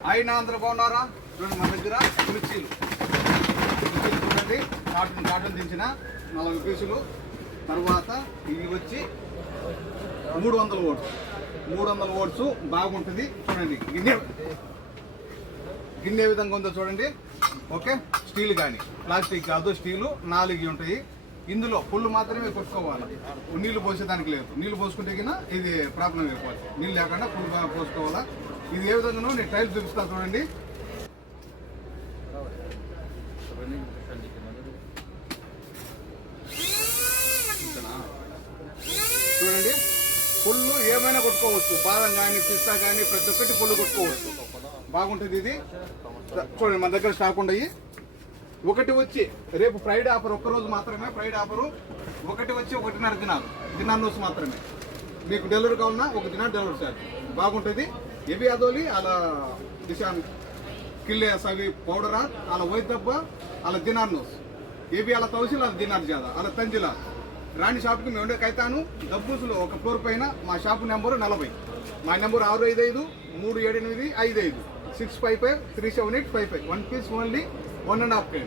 అయినా అందరూ బాగున్నారా? చూడండి మన దగ్గర మిర్చీలు చూడండి, కాటన్ దించిన 40 పీసులు. తర్వాత ఇది వచ్చి 300 ఓట్స్. 300 ఓట్స్ బాగుంటుంది. చూడండి గిన్నె ఏ విధంగా ఉందో చూడండి. ఓకే, స్టీల్ కానీ ప్లాస్టిక్ కాదు, స్టీలు 4 ఉంటాయి. ఇందులో పుల్లు మాత్రమే కొట్టుకోవాలి, నీళ్లు పోసేదానికి లేదు. నీళ్లు పోసుకుంటే కింద ఇది ప్రాబ్లం అయిపోవాలి. నీళ్ళు లేకుండా పుల్లు పోసుకోవాలా. ఇది ఏ విధంగా నేను ట్రైల్ చూపిస్తాను చూడండి. చూడండి, పుల్లు ఏమైనా కొట్టుకోవచ్చు. బాదం కానీ, పిస్తా కానీ ప్రతి ఒక్కటి పుల్లు కొట్టుకోవచ్చు. బాగుంటుంది ఇది. చూడండి మన దగ్గర స్టాక్ ఉండయి. ఒకటి వచ్చి రేపు ఫ్రైడే ఆఫర్, ఒక్కరోజు మాత్రమే ఫ్రైడే ఆఫరు. ఒకటి వచ్చి 1.5 దినార్ మాత్రమే. మీకు డెలివరీ కావాలన్నా 1 దినార్ డెలివరీ చార్జ్. బాగుంటుంది. ఎవి అదోలి అలా దిశాన్ కిల్లే సవి పౌడరా అలా వైట్ దబ్బ అలా దినార్ నోస్ ఏవి అలా తౌసిల్ అలా దినార్ జాదా అలా తంజిలా రాణి షాప్కి మేము ఉండేకైతాను. డబ్బుసులో ఒక ఫ్లోర్ పైన మా షాపు నెంబరు 40. మా నెంబరు 655-378-55 655-378-55. 1 piece only 1.5 KG.